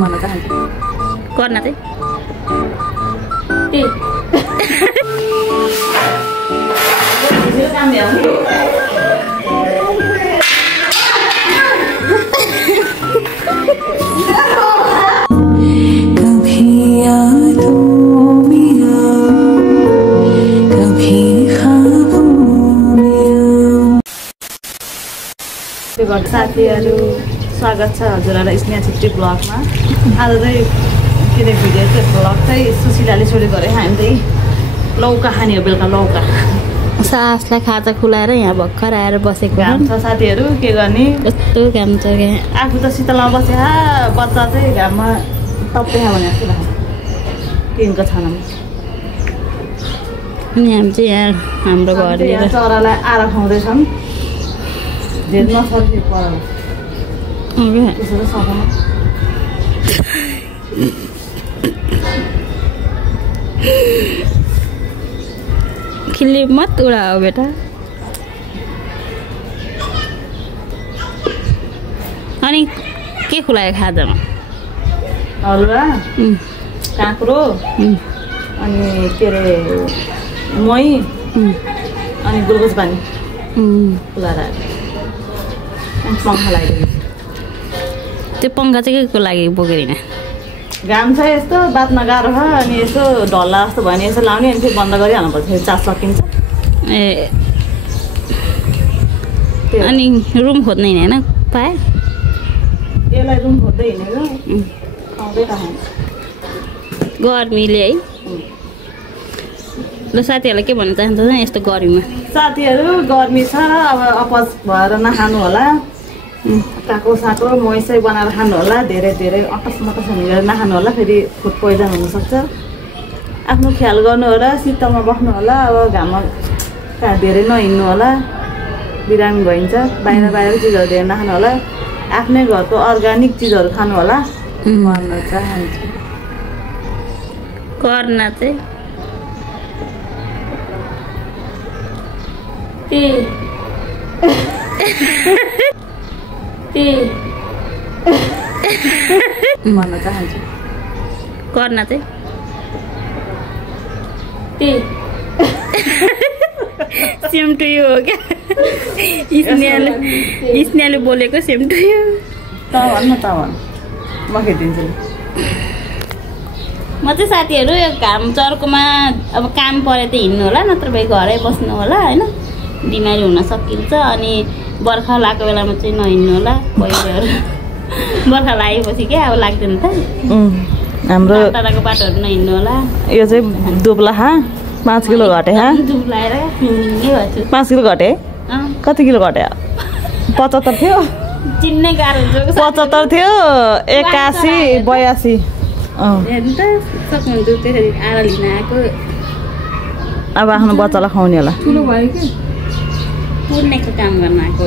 भन्न चाहन्छु गर्न चाहिँ काम भ्याउने साथीहरू स्वागत छ हजुरहरूलाई स्नेहा छेत्री ब्लगमा। आज चाहिँ के अरे भिडियो चाहिँ ब्लग चाहिँ सुशीलाले छोडेको अरे हामी चाहिँ लौका खाने हो बेलुका लौका सासलाई खाजा खुलाएर यहाँ भर्खर आएर बसेको घाम छ साथीहरू के गर्ने कस्तो घाम छ क्या आफू त शीतलमा बसे बच्चा चाहिँ घाममा टप्पे भने जस्तो लाग्छ टिनको छानामा अनि हामी चाहिँ यहाँ हाम्रो घरतिर चरालाई आएर खुवाउँदैछन् धेरै नसक्ने पर त्यसो त सफामा खिल्ली मत उडा हो बेटा। अनि के खुलायो खाजामा हलुवा काँक्रो अनि के अरे मही अनि ग्लुकोज पानी खुलाएर पङ्खा लगाइदियो। त्यो पङ्खा चाहिँ के को लागि बोकेर हिँड घाम छ यस्तो बातमा गाह्रो छ अनि यसो ढल्ला जस्तो भयो भने यसो लाउने अनि फेरि बन्द गरिहाल्नुपर्छ फेरि चार्ज सकिन्छ ए अनि रुम खोज्ने होइन पाएँ यसलाई रुम खोज्दै हिँडेको खाउँदै खानु गर्मीले है ल साथीहरूलाई के भन्न चाहन्छ यस्तो गर्मीमा साथीहरू गर्मी छ अब अपच भएर नखानु होला काको साको मैसै बनाएर खानु होला धेरै धेरै अटस मटस हुने गरेर नखानु होला फेरि फुड पोइजन हुनसक्छ आफ्नो ख्याल गर्नु होला शीतलमा बस्नु होला अब घाममा धेरै नहिँड्नु होला बिरामी भइन्छ बाहिर चिजहरू धेरै नखानु होला आफ्नै घरको अर्ग्यानिक चिजहरू खानु होला भन्न चाहन्छु गर्न चाहिँ भन्न चाहन्छु गर्न चाहिँ सेम टु यु हो क्या स्नेहाले बोलेको सेम टु यु त भन्न त भन् म खेदिन्छु म चाहिँ साथीहरू यो घाम चर्कोमा अब काम परे त हिँड्नु होला नत्र भए घरै बस्नु होला होइन बिमारी हुन सकिन्छ अनि बर्खा लागेको बेलामा चाहिँ नहिँड्नु होला पहिरोहरू बर्खा लागेपछि क्या अब लाग्दैन त हाम्रो टाढाको बाटोहरू नहिँड्नु होला यो चाहिँ दुब्ला 5 किलो घटे दुब्लाएर हिँड्ने भएछु 5 किलो घटे कति किलो घटे 75 थियो चिन्नै गाह्रो हुन्छ 75 थियो 81 82 हेर्नु त सक्नुहुन्छ त्यसरी आएर लिन आएको अब आफ्नो बच्चालाई खुवाउने होला ठुलो भयो कि पुर्नेको काम गर्न आएको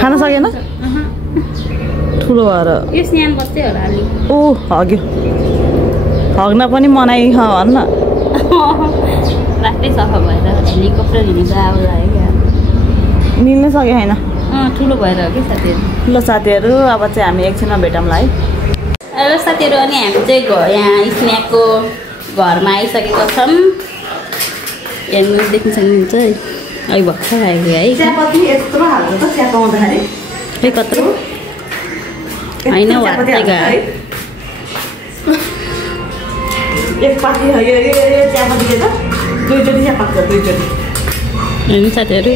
खान सकेन ठुलो भएर यो स्नान बस्दै होला अलि ओ हग्यो हग्न पनि मनाइ भन्न रातै सफा भएर हेलिकप्टर हिँडेको अब लाग्यो क्या मिल्नै सक्यो होइन ठुलो भएर हो कि साथीहरू ल साथीहरू अब चाहिँ हामी एकछिनमा भेटौँला है हेलो साथीहरू अनि हामी चाहिँ यहाँ स्नेकको घरमा आइसकेको छौँ हेर्नु देख्न सक्नुहुन्छ है अहिले भर्खर आएको है चियापत्ती यत्रो हाल्छ त चिया पाउँदाखेरि खै कत्रो होइन वात्तै गयो एक पाती यो चियापत्ती के त दुईचोटि चिया पाक्छ दुईचोटि हेर्नु साथीहरू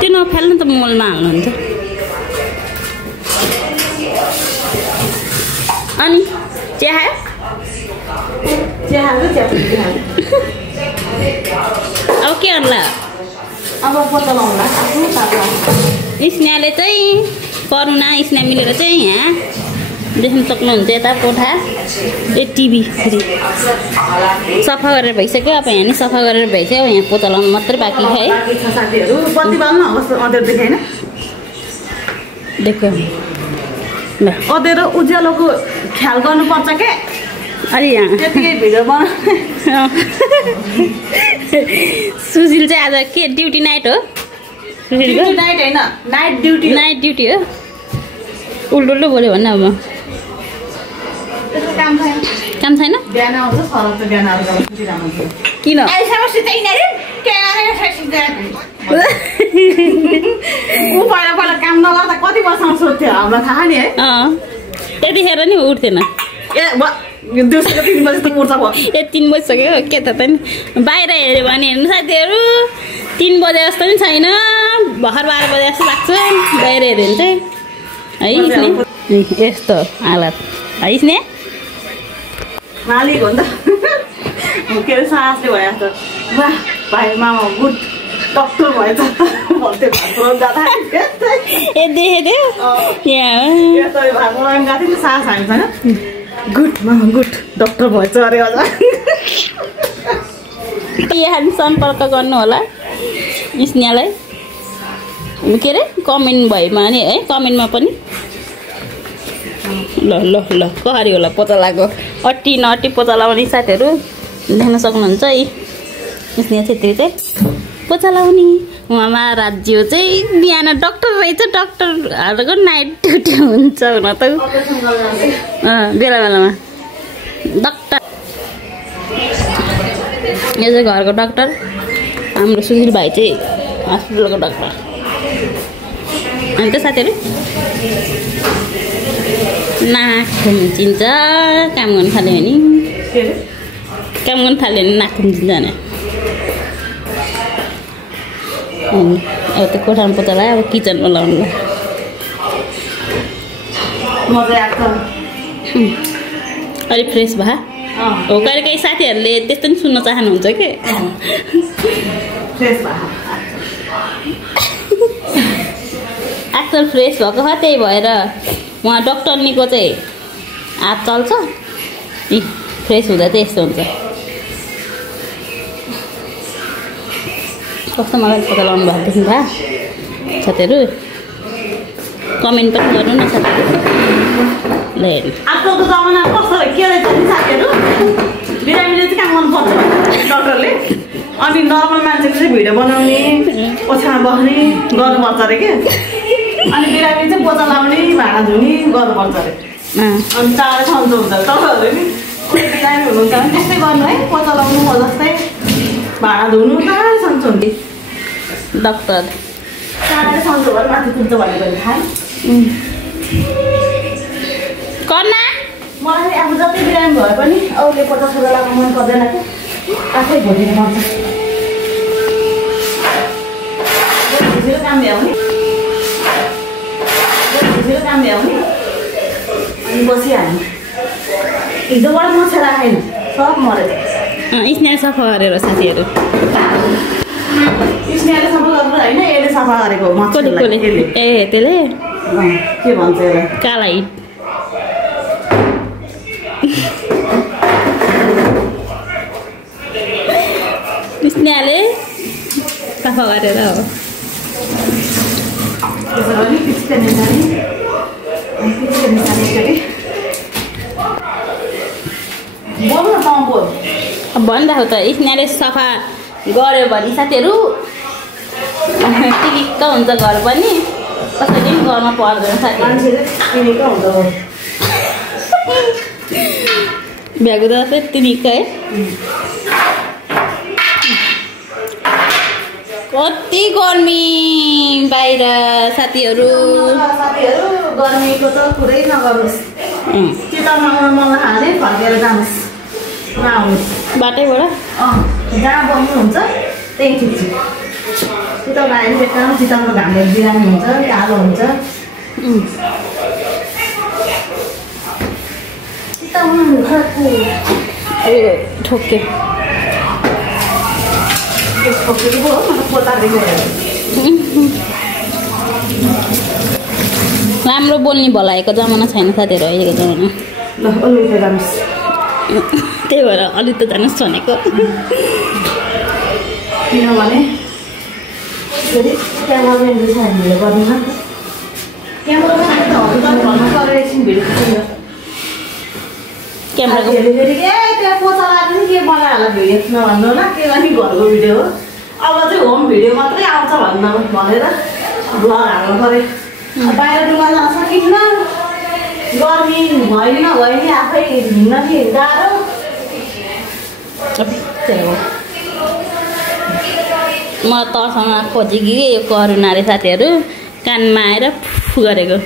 त्यो नफाल्नु त मोलमा हाल्नुहुन्छ अनि चिया हाल्छ चियापत्ती हाल्छ अब के गर्ला अब पोता लाउँला स्नेहाले चाहिँ करुणा स्नेहा मिलेर चाहिँ यहाँ देख्न सक्नुहुन्छ यता कोठा ए टिभी फेरि सफा गरेर भइसक्यो अब यहाँ नि सफा गरेर भइसक्यो अब यहाँ पोता लाउनु मात्रै बाँकी है साथीहरू बत्ती बाल्नु अँध्यारो देखेन देख्यो ल अँध्यारो उज्यालोको ख्याल गर्नुपर्छ के अलि यहाँ त्यतिकै भिडियो बना सुशील चाहिँ आज के ड्युटी नाइट हो सुशीलको नाइट होइन नाइट ड्युटी हो उल्टो बोल्यो भन्न अब काम छैन काम छैन बिहान आउँछ सरल चाहिँ बिहान आएर सुतिरहनु हुन्छ किन ऊ पहिला पहिला काम नगर्दा कति वर्षमा सोध्थ्यो हामीलाई थाहा नि है त्यतिखेर नि उठ्थेन ए दिउँसोको 3 बजी त उठ्छ भयो ए 3 बजिसक्यो के त नि बाहिर हेऱ्यो भने हेर्नु साथीहरू 3 बजे जस्तो नि छैन भर्खर 12 बजे जस्तो लाग्छ बाहिर हेऱ्यो भने चाहिँ है यस्तो हालत है स्ने मालिक हो नि त के अरे सासले भइहाल्छ वाह भाइ मामा गुड डक्टर भएछ भन्थ्यो जाँदा ए देखेँ यहाँ गएको थियो नि सास हामीसँग गुड मामा गुड डक्टर भएछ अरे अझ यहाँ सम्पर्क गर्नु होला स्नेहलाई के अरे कमेन्ट भएमा नि है कमेन्टमा पनि ल ल ल कसरी होला पोचा लाग्यो अट्टी नअट्टी पोचा लाउने साथीहरू देख्न सक्नुहुन्छ है स्नेह छेत्री चाहिँ पोचा लाउने उहाँमा राज्य चाहिँ बिहान डक्टर रहेछ डक्टरहरूको नाइट ड्युटी हुन्छ हुन त बेला बेलामा डक्टर यो चाहिँ घरको डक्टर हाम्रो सुशील भाइ चाहिँ हस्पिटलको डक्टर अनि त साथीहरू नाक खुम्चिन्छ काम गर्नु थाल्यो भने काम गर्नु थाल्यो भने नाक खुम्चिन्छ भने अब त्यो कोठामा पोचा लगायो अब किचनमा लाउनु अलिक फ्रेस भए हो कहिले कहीँ साथीहरूले त्यस्तो नि सुन्न चाहनुहुन्छ कि आजकल फ्रेस भएको छ त्यही भएर उहाँ डक्टर निको चाहिँ हात चल्छ फ्रेस हुँदा चाहिँ यस्तो हुन्छ कस्तो मलाई पत्ता लाउनु भएको देख्नु भयो साथीहरू कमेन्ट पनि गर्नु न साथीहरू ल हेर्नु आजकलको जमाना कस्तो के रहेछ नि साथीहरू बिरामीले चाहिँ काम गर्नुपर्छ डक्टरले अनि नर्मल मान्छेले चाहिँ भिडियो बनाउने ओछ्यामा बस्ने गर्नुपर्छ अरे के अनि बिरामी चाहिँ पोचा लाउने भाँडा धुने गर्नुपर्छ अरे अनि टाढो सन्चो हुन्छ तपाईँहरू नि बिरामी हुनुहुन्छ भने त्यस्तै गर्नु है पोचा लाउनु म जस्तै भाँडा धुनु टाढो सन्चो हुन्छ डक्टर टाढो सन्चो भएर माथि पुग्छ भनेको थाहा कर्ना मलाई अब जति बिरामी भए पनि अरूले पोचा सोचा लगाउनु मन पर्दैन कि आफै भोटिनु पर्छ काम भ्याउने काम भ्याउने अनि बसिहाल्ने हिजोबाट मच्छर आएन सब मरेछ स्नेह सफा गरेर साथीहरू स्नेहले सफा गर्नु होइन यसले सफा गरेको मच्छरलाई ए त्यसले के भन्छ यसलाई काला हिट स्नेहले सफा गरेर हो भनिराख त स्नेहले सफा गऱ्यो भने साथीहरू टिकिक्क हुन्छ घर पनि कसैले पनि गर्न पर्दैन साथीहरू भ्यागु त चाहिँ टिनिक्क है कति गर्मी बाहिर साथीहरू गर्मीको त कुरै नगर्नुहोस् चितामा मलाई हाले फर्केर जानुहोस् नआउनुहोस् बाटैबाट जहाँ बस्नुहुन्छ त्यही ठिक छ चिताउन आयो भने बेकार चिताउनको घामले बिरामी हुन्छ कालो हुन्छ चिताउन ठोक्यो राम्रो बोल्ने भलाएको जमाना छैन साथीहरू अहिलेको जमाना त्यही भएर अलिक त जानुहोस् भनेको किनभने क्यामेराको त्यहाँ पोचा लाग्यो नि के बनाइहाल्ला भिडियो नभन्नु होला के गर्ने घरको भिडियो हो अब चाहिँ होम भिडियो मात्रै आउँछ भनेर भ्लग हाल्नु पऱ्यो बाहिर डुल्न जान सकिन्न गर्मी भयो नि आफै हिँड्न नि गाह्रो म तसँग खोजेँ कि यो करुणा रे साथीहरू कानमा आएर फु गरेको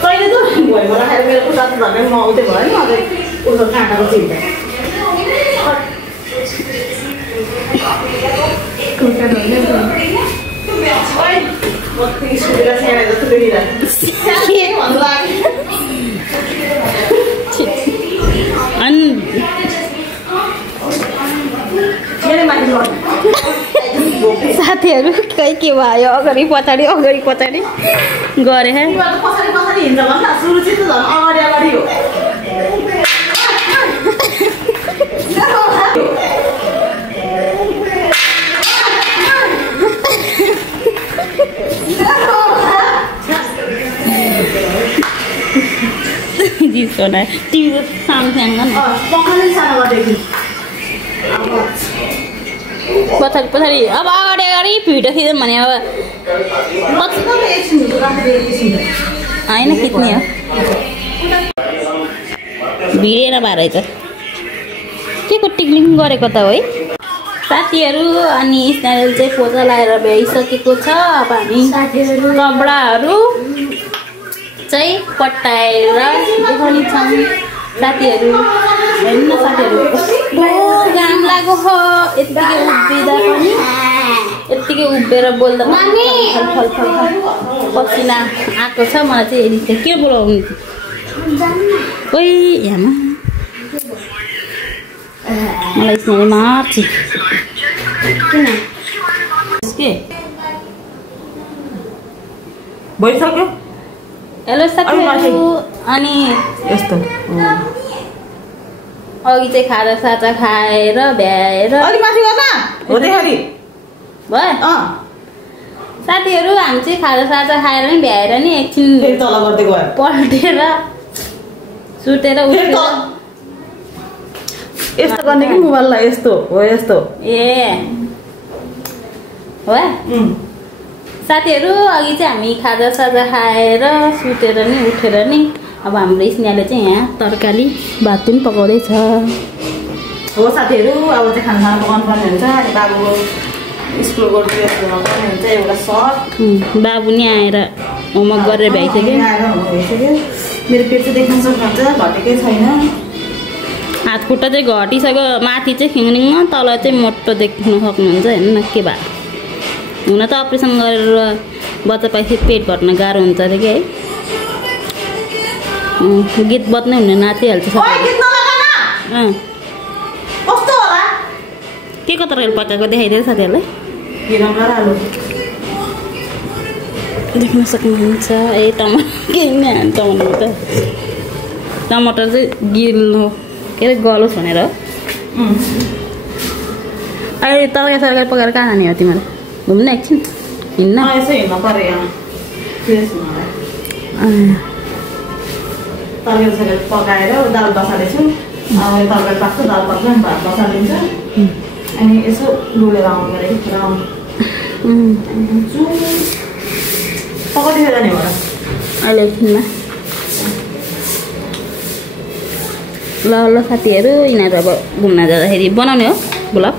कहिले त भोइमा राखेर मेरो खुट्टा त झन् म आउँदै भयो नि अझै उसको काँटाको चिन्ता साथीहरू खै के भयो अगाडि पछाडि गरे पछाडि हिँड्छ भन्न सुरुचित झन् अगाडि हो जिस्कोना टिभी सानो पछाडि अब अगाडि भिडियो खिच्यौँ भने अब होइन खिच्ने हो भिडेन बाह्रै त के को टिक्लिङ गरेको त है साथीहरू अनि स्नेहल चाहिँ पोजा लगाएर भ्याइसकेको छ अब हामी कपडाहरू चाहिँ पट्टाएर देखाउने छौँ साथीहरू हेर्नु न साथीहरू कस्तो घाम लाग्यो हो यत्तिकै उभिँदा पनि यत्तिकै उभिएर बोल्दा फल पसिना आएको छ मलाई चाहिँ हेरिन्छ के बोलाउनु ओइ यामा मलाई स्नेहले मार्छ के भइसक्यो हेलो साथीहरू अनि यस्तो अघि चाहिँ खाजा साजा खाएर भ्याएर अलि माथि गर्दा हो देखारी भयो साथीहरू हामी चाहिँ खाजा साजा खाएर नि भ्याएर नि एकछिन फेरि तल गर्दै गयो पल्टेर सुतेर उठेर यस्तो गर्ने कि मोबाइललाई यस्तो हो यस्तो ए हो साथीहरू अघि चाहिँ हामी खाजा साजा खाएर सुतेर नि उठेर नि अब हाम्रो स्नेहले चाहिँ यहाँ तरकारी भात पनि पकाउँदैछ हो साथीहरू अब चाहिँ खाना पकाउनु पर्ने हुन्छ अनि बाबुको स्कुलको ड्रेसहरू पर्ने हुन्छ एउटा सर्ट बाबु नि आएर होमवर्क गरेर भ्याइसक्यो मेरो पेट चाहिँ देख्न सक्नुहुन्छ घटेकै छैन हात खुट्टा चाहिँ घटिसक्यो माथि चाहिँ खिङ्रिङ तल चाहिँ मोटो देख्न सक्नुहुन्छ हेर्नु न के भयो हुन त अपरेसन गरेर बच्चा पाएपछि पेट घट्न गाह्रो हुन्छ अरे कि है गीत बज्नै हुने नाचिहाल्छ के को तरकारी पकाएको देखाइदियो साथीहरूलाई देख्न सक्नुहुन्छ ए टमाटर केही नै हाल्छ भनेको त टमाटर चाहिँ गिल्नु के अरे गलोस् भनेर अहिले तरकारी सरकारी पकाएर कहाँ जाने हो तिमीहरू घुम्नु एकछिन हिँड्न यसो हिँड्नु पर्यो यहाँ तरकारी पकाएर दाल बसालेछु तरकारी पाक्छ दाल पाक्छ अनि भात बसालिन्छ अनि यसो डुलेर आउनु पऱ्यो कि पकाउँदै जाने भयो अहिले एकछिनमा ल साथीहरू यिनीहरू अब घुम्न जाँदाखेरि बनाउने हो ब्लग